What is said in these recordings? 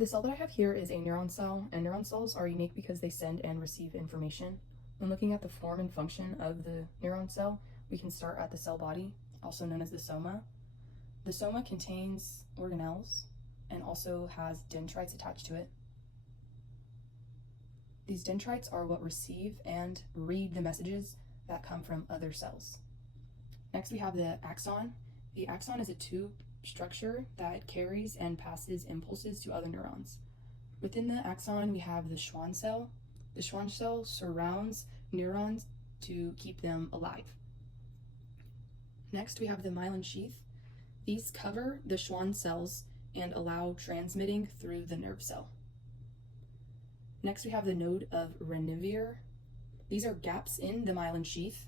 The cell that I have here is a neuron cell, and neuron cells are unique because they send and receive information. When looking at the form and function of the neuron cell, we can start at the cell body, also known as the soma. The soma contains organelles and also has dendrites attached to it. These dendrites are what receive and read the messages that come from other cells. Next, we have the axon. The axon is a tube structure that carries and passes impulses to other neurons. Within the axon, we have the Schwann cell. The Schwann cell surrounds neurons to keep them alive. Next, we have the myelin sheath. These cover the Schwann cells and allow transmitting through the nerve cell. Next, we have the node of Ranvier. These are gaps in the myelin sheath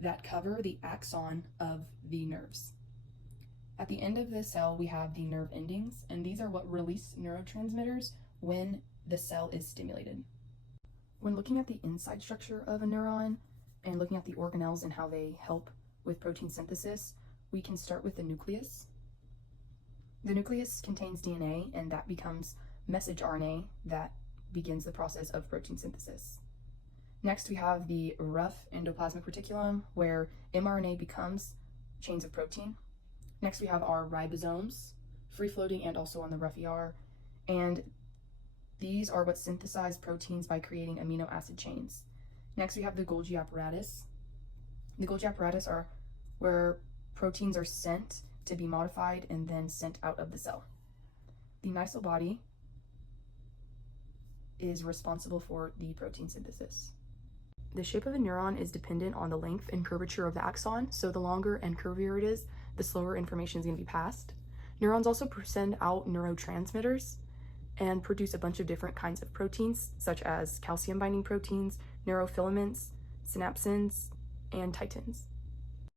that cover the axon of the nerves. At the end of the cell, we have the nerve endings, and these are what release neurotransmitters when the cell is stimulated. When looking at the inside structure of a neuron and looking at the organelles and how they help with protein synthesis, we can start with the nucleus. The nucleus contains DNA, and that becomes message RNA that begins the process of protein synthesis. Next, we have the rough endoplasmic reticulum, where mRNA becomes chains of protein. Next, we have our ribosomes, free-floating and also on the rough ER, and these are what synthesize proteins by creating amino acid chains. Next, we have the Golgi apparatus. The Golgi apparatus are where proteins are sent to be modified and then sent out of the cell. The Nysel body is responsible for the protein synthesis. The shape of a neuron is dependent on the length and curvature of the axon, so the longer and curvier it is, the slower information is going to be passed. Neurons also send out neurotransmitters and produce a bunch of different kinds of proteins, such as calcium binding proteins, neurofilaments, synapsins, and titins.